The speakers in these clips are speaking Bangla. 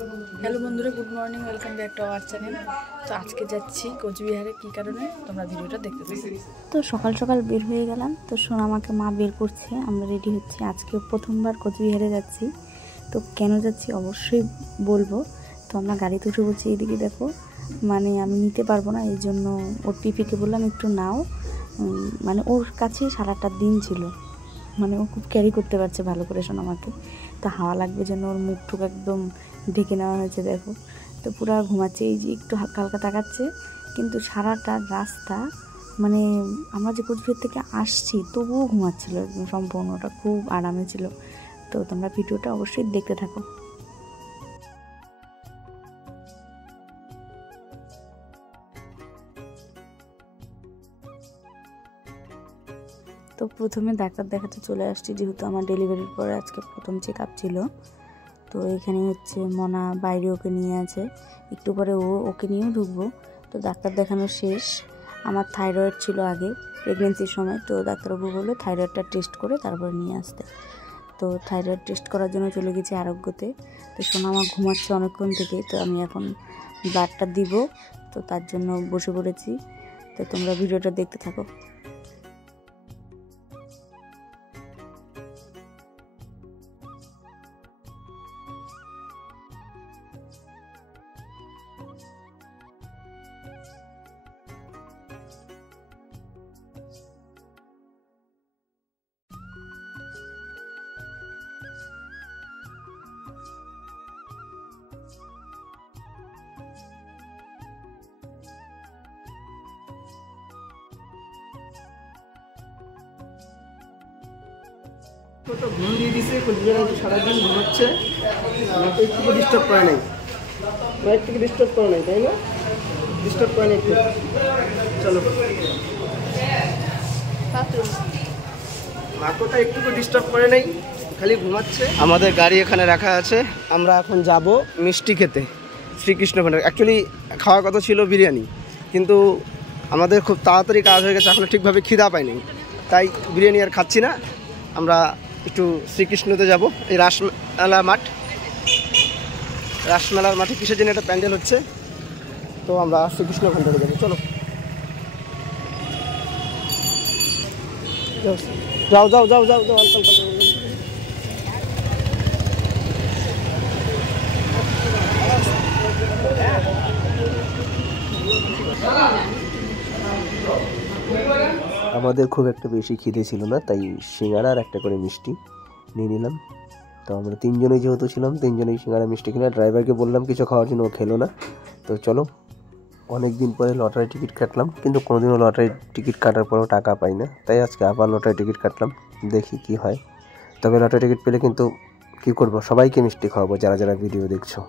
হ্যালো বন্ধুরা, good morning, welcome back to our channel. তো আজকে যাচ্ছি কোচবিহারে, কী কারণে তোমরা ভিডিওটা দেখতে পাচ্ছি। তো সকাল সকাল বের হয়ে গেলাম। তো সোনামাকে মা বের করছে, আমরা রেডি হচ্ছি। আজকে প্রথমবার কোচবিহারে যাচ্ছি। তো কেন যাচ্ছি অবশ্যই বলবো। তো আমরা গাড়িতে উঠে বলছি, এদিকে দেখো, মানে আমি নিতে পারবো না, এই জন্য ওর পিপিকে বললাম একটু নাও। মানে ওর কাছে সারাটা দিন ছিল, মানে ও খুব ক্যারি করতে পারছে ভালো করে সোনামাকে। তো হাওয়া লাগবে জন্য ওর মুখ টুক একদম ঢেকে নেওয়া হয়েছে, দেখো। তো পুরো ঘুমাচ্ছে, এই যে একটু হালকা হালকা তাকাচ্ছে, কিন্তু সারাটা রাস্তা মানে আমরা যে কোচবিহার থেকে আসছি তবুও ঘুমাচ্ছিল একদম সম্পূর্ণ, ওটা খুব আরামে ছিল। তো তোমরা ভিডিওটা অবশ্যই দেখতে থাকো। তো প্রথমে ডাক্তার দেখাতে চলে আসছি, যেহেতু আমার ডেলিভারির পরে আজকে প্রথম চেক আপ ছিল। তো এখানে হচ্ছে মনা বাইরে ওকে নিয়ে আছে, একটু পরে ওকে নিয়েও ঢুকবো। তো ডাক্তার দেখানো শেষ। আমার থাইরয়েড ছিল আগে প্রেগনেন্সির সময়, তো ডাক্তারবাবু বললো থাইরয়েডটা টেস্ট করে তারপরে নিয়ে আসতে। তো থাইরয়েড টেস্ট করার জন্য চলে গেছি আরোগ্যতে। তো সোনা আমার ঘুমাচ্ছে অনেকক্ষণ থেকে, তো আমি এখন ব্লাডটা দিব, তো তার জন্য বসে পড়েছি। তো তোমরা ভিডিওটা দেখতে থাকো। তো ঘুম দিয়ে দিছে, কোচবিহারে সারাদিন ঘুমাচ্ছে, আমাকে একটু ডিস্টার্ব করে নাই, মায়ের থেকে ডিস্টার্ব করে নাই, তাই না? ডিস্টার্ব করে নাই একটু। চলো, মাকোটা একটু ডিস্টার্ব করে নাই, খালি ঘুমাচ্ছে। আমাদের গাড়ি এখানে রাখা আছে, আমরা এখন যাব মিষ্টি খেতে শ্রীকৃষ্ণ ভান্ডার। অ্যাকচুয়ালি খাওয়ার কথা ছিল বিরিয়ানি, কিন্তু আমাদের খুব তাড়াতাড়ি কাজ হয়ে গেছে, এখনো ঠিকভাবে খিদা পাইনি, তাই বিরিয়ানি আর খাচ্ছি না। আমরা একটু শ্রীকৃষ্ণতে যাব, এই রাসমেলার মাঠে কিসের জন্য একটা প্যান্ডেল হচ্ছে, তো আমরা শ্রীকৃষ্ণ ভান্ডারে যাবো। চলো যাও যাও যাও যাও যাও আমাদের খুব একটা বেশি খিদে ছিল না, তাই সিঙ্গারা আর একটা করে মিষ্টি নিয়ে নিলাম। তো আমরা তিনজনেই যেহেতু ছিলাম, তিনজনেই সিঙ্গারা মিষ্টি খেলাম। ড্রাইভারকে বললাম কিছু খাওয়ার জন্য, ও খেলো না। তো চলো, অনেক দিন পরে লটারি টিকিট কাটলাম, কিন্তু কোনোদিনও লটারি টিকিট কাটার পরেও টাকা পাই না, তাই আজকে আবার লটারি টিকিট কাটলাম, দেখি কি হয়। তবে লটারি টিকিট পেলে কিন্তু কী করবো, সবাইকে মিষ্টি খাওয়াবো যারা যারা ভিডিও দেখছো।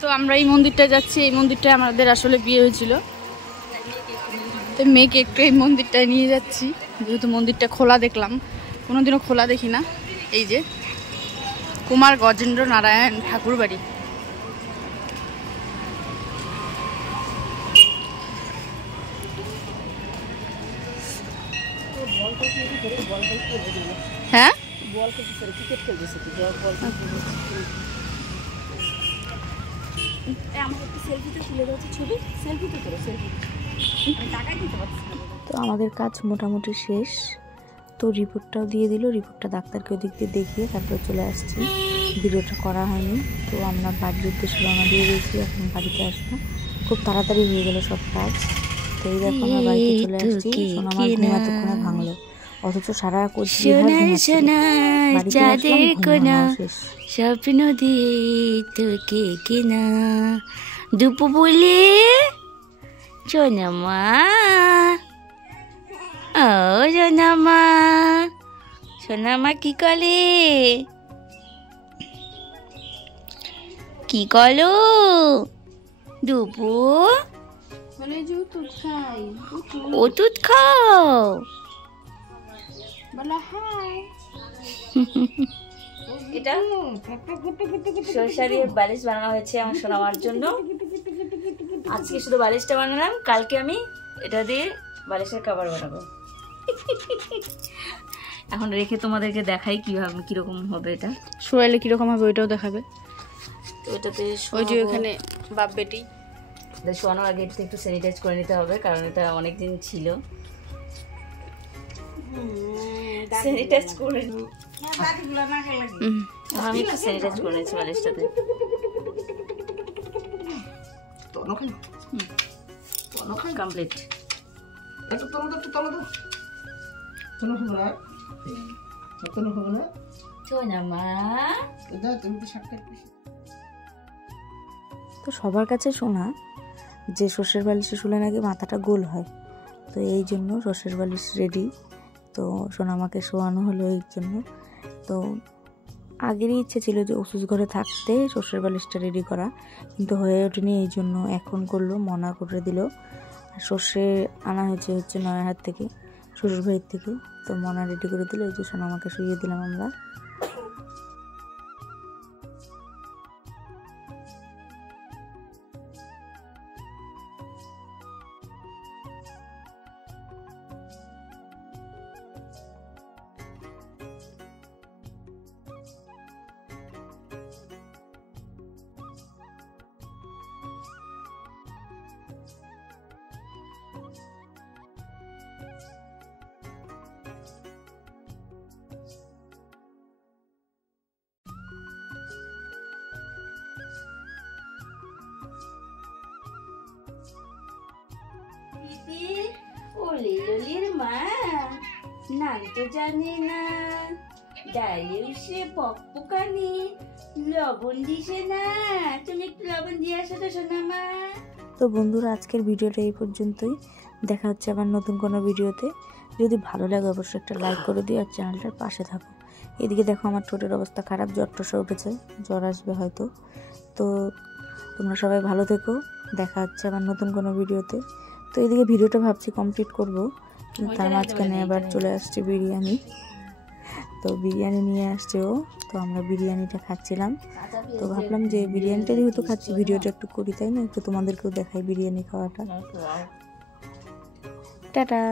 তো আমরা এই মন্দিরটা যাচ্ছি, এই মন্দিরটায় আমাদের আসলে বিয়ে হয়েছিল, তো মেয়েকে একটু এই মন্দিরটায় নিয়ে যাচ্ছি, যেহেতু মন্দিরটা খোলা দেখলাম, কোনোদিনও খোলা দেখি না। এই যে কুমার গজেন্দ্র নারায়ণ ঠাকুর বাড়ি। হ্যাঁ, তো আমাদের কাজ মোটামুটি শেষ। তো রিপোর্টটাও দিয়ে দিল, রিপোর্টটা ডাক্তারকে ওদিক দিয়ে দেখিয়ে তারপরে চলে আসছি। ভিডিওটা করা হয়নি। তো আমরা বাড়ির উদ্দেশ্যে রওনা দিয়ে দিয়েছি, এখন বাড়িতে আসবো। খুব তাড়াতাড়ি হয়ে গেল সব কাজ। তো এই দেখো আমরা বাড়িতে চলে আসছি। সোনামার ঘুম এতক্ষণে ভাঙলো, অথচ সারা স্বপ্ন দিয়ে তোকে কিনা দুপ বলে সোনামা, ও সোনামা, সোনামা কি করে, কি করো দুপু? ওষুধ খাও, এটা সরষা দিয়ে বালিশ বানানো হয়েছে আমার সোনামার জন্য। আজকে শুধু বালিশটা বানালাম, কালকে আমি এটা দিয়ে বালিশের কভার বানাবো। এখন রেখে তোমাদেরকে দেখাই কিভাবে কিরকম হবে এটা। শোয়ালে কিরকম হবে ওইটাও দেখাবে। তো এটাতে ওই যে ওখানে বাপ বেটি শোয়ানোর আগে এটা একটু স্যানিটাইজ করে নিতে হবে, কারণ এটা অনেক দিন ছিল। স্যানিটাইজ করে আমি একটু স্যানিটাইজ করে নিয়েছি বালিশটাতে। কমপ্লিট। তো সবার কাছে শোনা যে সর্ষের বালিশে শুলে নাকি মাথাটা গোল হয়, তো এই জন্য সর্ষের বালিশ রেডি। তো সোনা আমাকে শোয়ানো হলো এই জন্য। তো আগেরই ইচ্ছে ছিল যে ওষুধ ঘরে থাকতে সর্ষের বালিশটা রেডি করা, কিন্তু হয়ে ওঠেনি, এই জন্য এখন করলো, মনা করে দিল। আর সর্ষে আনা হচ্ছে নয়াহাট থেকে, শ্বশুর বাড়ির থেকে। তো মনা রেডি করে দিল, এই যে সোনা আমাকে শুইয়ে দিলাম আমরা। ওলে ওলির মা নাম তো জানে না, ডালে উসে পকপকানি, লবণ দিছে না, তুমি একটু লবণ দিয়ে আসো তো সোনা মা। তো বন্ধুরা, আজকের ভিডিওটা এই পর্যন্তই। দেখা হচ্ছে আবার নতুন কোনো ভিডিওতে। যদি ভালো লাগে অবশ্যই একটা লাইক করে দিও আর চ্যানেলটার পাশে থাকো। এদিকে দেখো আমার ঠোঁটের অবস্থা খারাপ, জ্বর টসে উঠেছে, জ্বর আসবে হয়তো। তো তোমরা সবাই ভালো থেকো, দেখা হচ্ছে আবার নতুন কোনো ভিডিওতে। তো এদিকে ভিডিওটা ভাবছি কমপ্লিট করব, কিন্তু তার মাঝখানে আবার চলে আসছে বিরিয়ানি। তো বিরিয়ানি নিয়ে আসছে ও, তো আমরা বিরিয়ানিটা খাচ্ছিলাম। তো ভাবলাম যে বিরিয়ানিটা যেহেতু খাচ্ছি ভিডিওটা একটু করি, তাই না, একটু তোমাদেরকেও দেখাই বিরিয়ানি খাওয়াটা। টাটা।